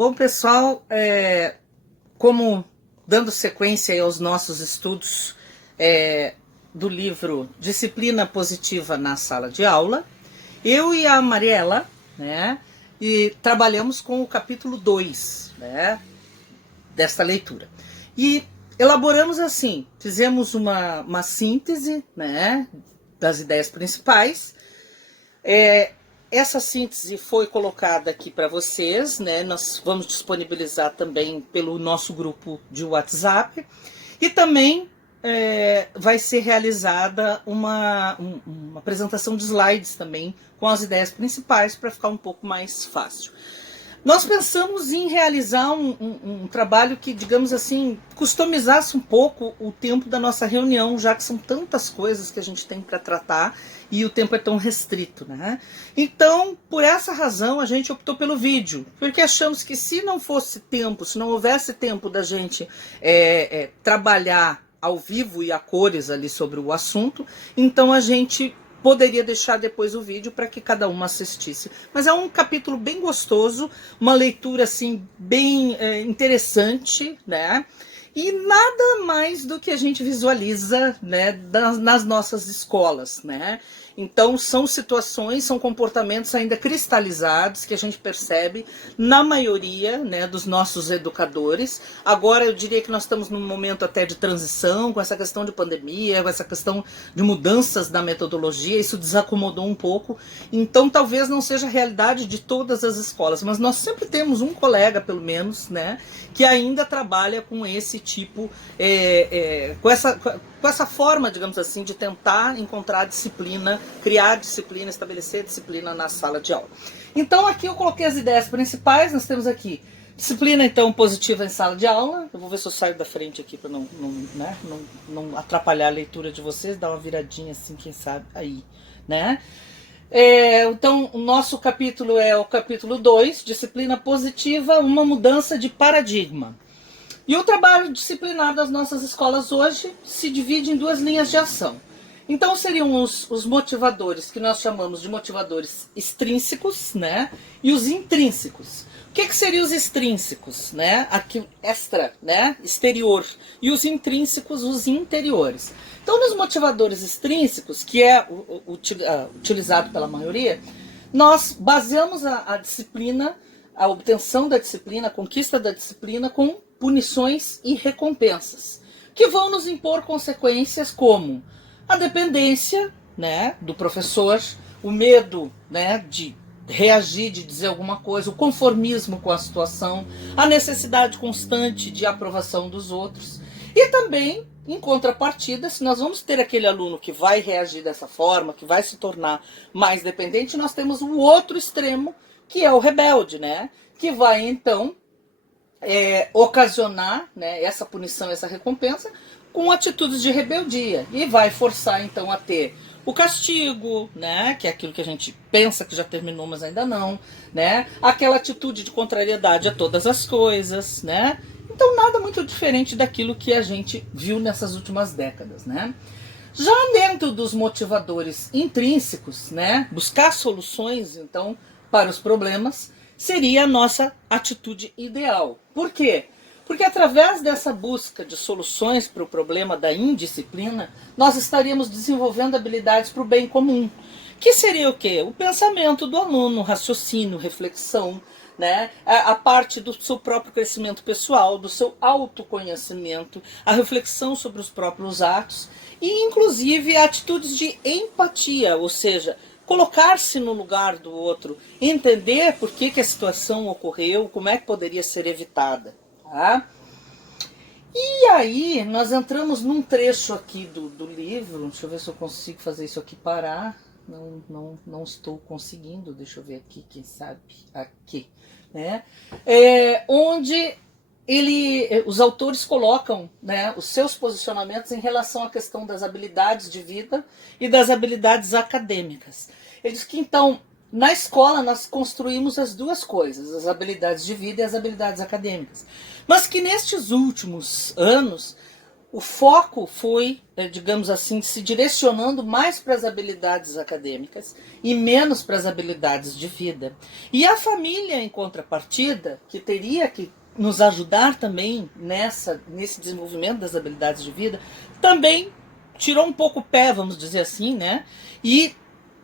Bom, pessoal, como dando sequência aí aos nossos estudos do livro Disciplina Positiva na Sala de Aula, eu e a Mariela, né, e trabalhamos com o capítulo 2, né, desta leitura. E elaboramos assim, fizemos uma síntese, né, das ideias principais. Essa síntese foi colocada aqui para vocês, né? Nós vamos disponibilizar também pelo nosso grupo de WhatsApp e também vai ser realizada uma apresentação de slides também com as ideias principais para ficar um pouco mais fácil. Nós pensamos em realizar um trabalho que, digamos assim, customizasse um pouco o tempo da nossa reunião, já que são tantas coisas que a gente tem para tratar e o tempo é tão restrito, né? Então, por essa razão, a gente optou pelo vídeo, porque achamos que se não fosse tempo, se não houvesse tempo da gente trabalhar ao vivo e a cores ali sobre o assunto, então a gente poderia deixar depois o vídeo para que cada uma assistisse. Mas é um capítulo bem gostoso, uma leitura assim bem interessante, né? E nada mais do que a gente visualiza, né, nas nossas escolas, né? Então são situações, são comportamentos ainda cristalizados que a gente percebe na maioria, né, dos nossos educadores. Agora eu diria que nós estamos num momento até de transição, com essa questão de pandemia, com essa questão de mudanças na metodologia, isso desacomodou um pouco. Então talvez não seja a realidade de todas as escolas, mas nós sempre temos um colega, pelo menos, né, que ainda trabalha com esse tipo, com essa forma, digamos assim, de tentar encontrar disciplina, criar disciplina, estabelecer disciplina na sala de aula. Então aqui eu coloquei as ideias principais. Nós temos aqui disciplina, então, positiva em sala de aula. Eu vou ver se eu saio da frente aqui para não atrapalhar a leitura de vocês, dar uma viradinha assim, quem sabe, aí, né? Então, o nosso capítulo é o capítulo 2, disciplina positiva, uma mudança de paradigma. E o trabalho disciplinar das nossas escolas hoje se divide em duas linhas de ação. Então seriam os motivadores, que nós chamamos de motivadores extrínsecos, né? E os intrínsecos. O que seriam os extrínsecos, né? Aqui, extra, né? Exterior. E os intrínsecos, os interiores. Então, nos motivadores extrínsecos, que é utilizado pela maioria, nós baseamos a disciplina, a obtenção da disciplina, a conquista da disciplina com punições e recompensas, que vão nos impor consequências como a dependência, né, do professor, o medo, né, de reagir, de dizer alguma coisa, o conformismo com a situação, a necessidade constante de aprovação dos outros. E também, em contrapartida, se nós vamos ter aquele aluno que vai reagir dessa forma, que vai se tornar mais dependente, nós temos o outro extremo, que é o rebelde, né, que vai então ocasionar, né, essa punição, essa recompensa, com atitudes de rebeldia. E vai forçar, então, a ter o castigo, né, que é aquilo que a gente pensa que já terminou, mas ainda não, né, aquela atitude de contrariedade a todas as coisas, né. Então, nada muito diferente daquilo que a gente viu nessas últimas décadas, né. Já dentro dos motivadores intrínsecos, né, buscar soluções, então, para os problemas, seria a nossa atitude ideal. Por quê? Porque através dessa busca de soluções para o problema da indisciplina, nós estaríamos desenvolvendo habilidades para o bem comum. Que seria o quê? O pensamento do aluno, raciocínio, reflexão, né? A parte do seu próprio crescimento pessoal, do seu autoconhecimento, a reflexão sobre os próprios atos e, inclusive, atitudes de empatia, ou seja, colocar-se no lugar do outro, entender por que a situação ocorreu, como é que poderia ser evitada. Tá? E aí nós entramos num trecho aqui do livro, deixa eu ver se eu consigo fazer isso aqui parar, não estou conseguindo, deixa eu ver aqui, quem sabe, aqui, né? Onde os autores colocam, né, os seus posicionamentos em relação à questão das habilidades de vida e das habilidades acadêmicas. Ele diz que, então, na escola nós construímos as duas coisas, as habilidades de vida e as habilidades acadêmicas. Mas que nestes últimos anos o foco foi, digamos assim, se direcionando mais para as habilidades acadêmicas e menos para as habilidades de vida. E a família, em contrapartida, que teria que nos ajudar também nesse desenvolvimento das habilidades de vida, também tirou um pouco o pé, vamos dizer assim, né? E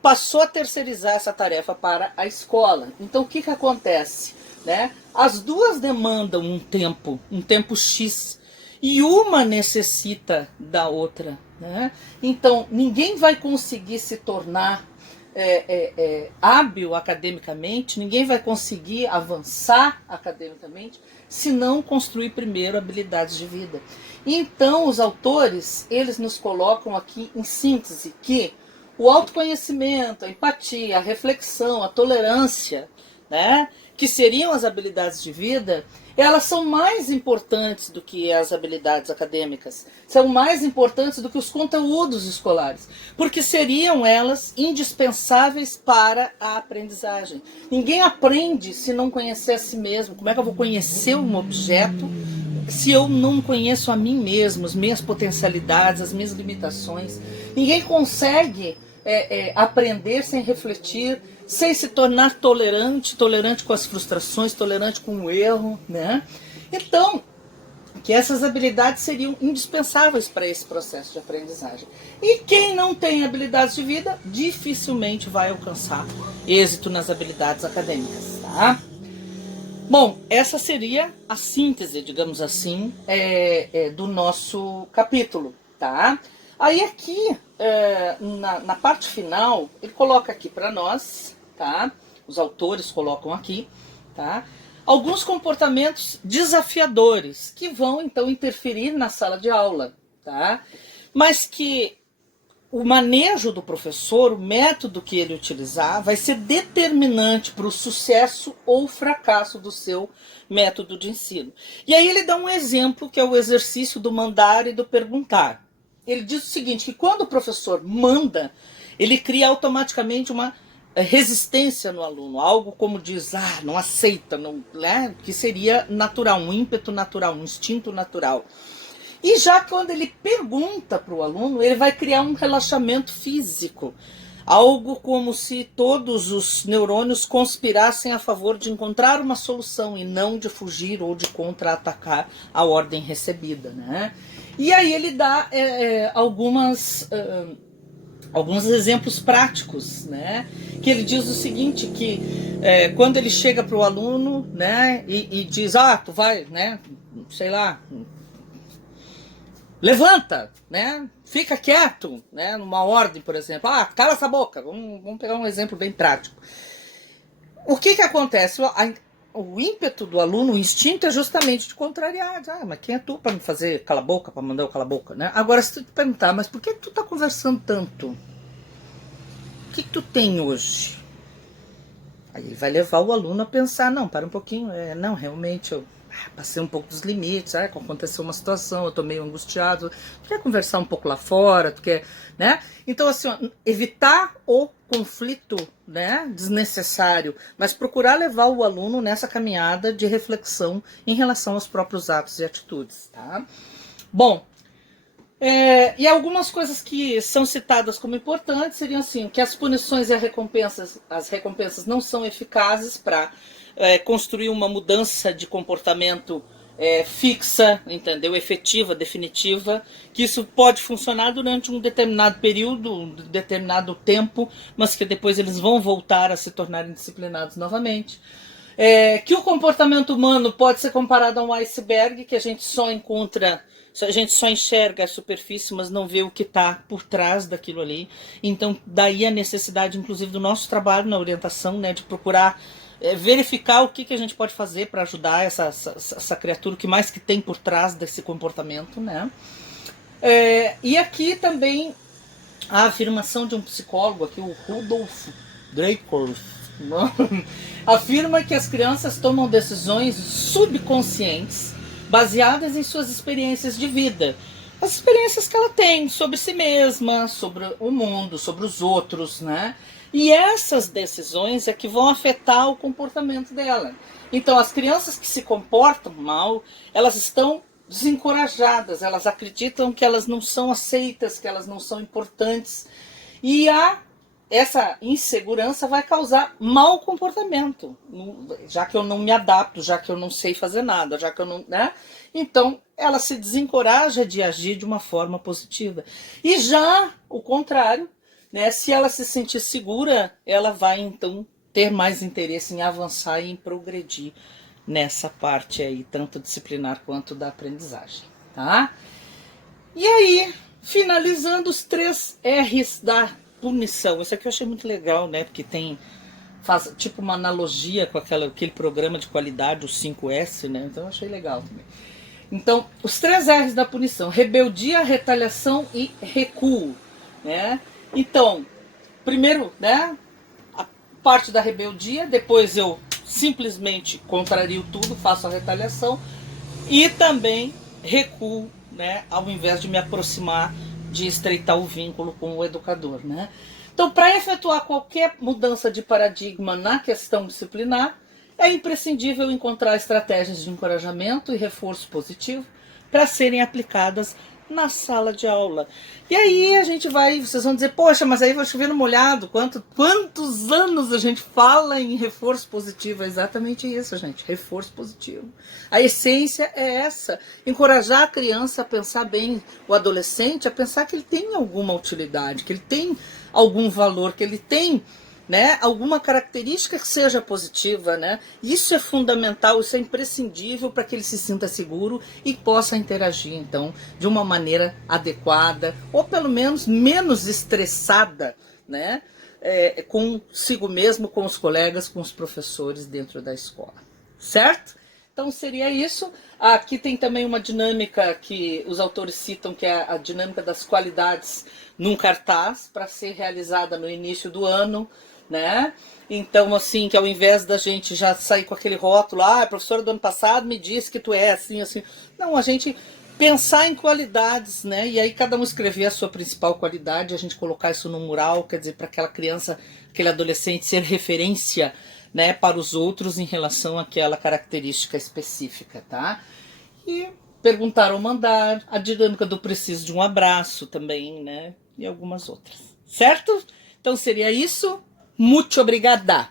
passou a terceirizar essa tarefa para a escola. Então, o que acontece? Né? As duas demandam um tempo X, e uma necessita da outra. Né? Então, ninguém vai conseguir se tornar hábil academicamente, ninguém vai conseguir avançar academicamente se não construir primeiro habilidades de vida. Então, os autores, eles nos colocam aqui em síntese que o autoconhecimento, a empatia, a reflexão, a tolerância, né, que seriam as habilidades de vida, elas são mais importantes do que as habilidades acadêmicas, são mais importantes do que os conteúdos escolares, porque seriam elas indispensáveis para a aprendizagem. Ninguém aprende se não conhecer a si mesmo. Como é que eu vou conhecer um objeto se eu não conheço a mim mesmo, as minhas potencialidades, as minhas limitações? Ninguém consegue aprender sem refletir, sem se tornar tolerante com as frustrações, tolerante com o erro, né? Então, que essas habilidades seriam indispensáveis para esse processo de aprendizagem. E quem não tem habilidades de vida, dificilmente vai alcançar êxito nas habilidades acadêmicas, tá? Bom, essa seria a síntese, digamos assim, do nosso capítulo, tá? Aí aqui, na parte final, ele coloca aqui para nós, tá? Os autores colocam aqui, tá? Alguns comportamentos desafiadores que vão então interferir na sala de aula, tá? Mas que o manejo do professor, o método que ele utilizar, vai ser determinante para o sucesso ou fracasso do seu método de ensino. E aí ele dá um exemplo, que é o exercício do mandar e do perguntar. Ele diz o seguinte, que quando o professor manda, ele cria automaticamente uma resistência no aluno, algo como diz, não aceita, não, né? Que seria natural, um ímpeto natural, um instinto natural. E já quando ele pergunta para o aluno, ele vai criar um relaxamento físico, algo como se todos os neurônios conspirassem a favor de encontrar uma solução e não de fugir ou de contra-atacar a ordem recebida, né? E aí ele dá alguns exemplos práticos, né? Que ele diz o seguinte, que quando ele chega para o aluno, né, e diz, tu vai, né, sei lá, levanta, né, fica quieto, né, numa ordem, por exemplo, cala essa boca, vamos pegar um exemplo bem prático. O que acontece? O ímpeto do aluno, o instinto é justamente de contrariar. Mas quem é tu para me fazer cala a boca, para mandar eu cala a boca, né? Agora, se tu te perguntar, mas por que tu tá conversando tanto? O que tu tem hoje? Aí vai levar o aluno a pensar, não, para um pouquinho, não, realmente eu passei um pouco dos limites, aconteceu uma situação, eu tô meio angustiado, tu quer conversar um pouco lá fora, tu quer, né? Então, assim, evitar o conflito, né, desnecessário, mas procurar levar o aluno nessa caminhada de reflexão em relação aos próprios atos e atitudes, tá? Bom, e algumas coisas que são citadas como importantes seriam assim, que as punições e as recompensas não são eficazes para construir uma mudança de comportamento fixa, entendeu? Efetiva, definitiva, que isso pode funcionar durante um determinado período, um determinado tempo, mas que depois eles vão voltar a se tornarem disciplinados novamente. Que o comportamento humano pode ser comparado a um iceberg, que a gente só enxerga a superfície, mas não vê o que está por trás daquilo ali. Então, daí a necessidade, inclusive, do nosso trabalho na orientação, né, de procurar verificar o que a gente pode fazer para ajudar essa criatura, o que mais que tem por trás desse comportamento, né? E aqui também a afirmação de um psicólogo, aqui, o Rudolf Dreikor, afirma que as crianças tomam decisões subconscientes baseadas em suas experiências de vida. As experiências que ela tem sobre si mesma, sobre o mundo, sobre os outros, né? E essas decisões é que vão afetar o comportamento dela. Então, as crianças que se comportam mal, elas estão desencorajadas, elas acreditam que elas não são aceitas, que elas não são importantes. E essa insegurança vai causar mau comportamento, já que eu não me adapto, já que eu não sei fazer nada, já que eu não, né? Então, ela se desencoraja de agir de uma forma positiva. E já o contrário, né? Se ela se sentir segura, ela vai então ter mais interesse em avançar e em progredir nessa parte aí, tanto disciplinar quanto da aprendizagem, tá? E aí, finalizando os 3 R's da punição. Isso aqui eu achei muito legal, né? Porque faz tipo uma analogia com aquele programa de qualidade, o 5S, né? Então eu achei legal também. Então, os 3 R's da punição: rebeldia, retaliação e recuo, né? Então, primeiro, né, a parte da rebeldia, depois eu simplesmente contrario tudo, faço a retaliação e também recuo, né, ao invés de me aproximar, de estreitar o vínculo com o educador, né? Então, para efetuar qualquer mudança de paradigma na questão disciplinar, é imprescindível encontrar estratégias de encorajamento e reforço positivo para serem aplicadas na sala de aula. E aí a gente vocês vão dizer, poxa, mas aí vai chover no molhado, quantos anos a gente fala em reforço positivo? É exatamente isso, gente, reforço positivo. A essência é essa, encorajar a criança a pensar bem, o adolescente a pensar que ele tem alguma utilidade, que ele tem algum valor, que ele tem, né, alguma característica que seja positiva, né? Isso é fundamental, isso é imprescindível para que ele se sinta seguro e possa interagir, então, de uma maneira adequada, ou pelo menos menos estressada, né? Consigo mesmo, com os colegas, com os professores dentro da escola, certo? Então seria isso. Aqui tem também uma dinâmica que os autores citam, que é a dinâmica das qualidades num cartaz, para ser realizada no início do ano, né? Então, assim, que ao invés da gente já sair com aquele rótulo, a professora do ano passado me disse que tu é assim, assim. Não, a gente pensar em qualidades, né? E aí cada um escrever a sua principal qualidade, a gente colocar isso no mural, quer dizer, para aquela criança, aquele adolescente ser referência, né, para os outros em relação àquela característica específica, tá? E perguntar ou mandar, a dinâmica do preciso de um abraço também, né? E algumas outras, certo? Então seria isso. Muito obrigada!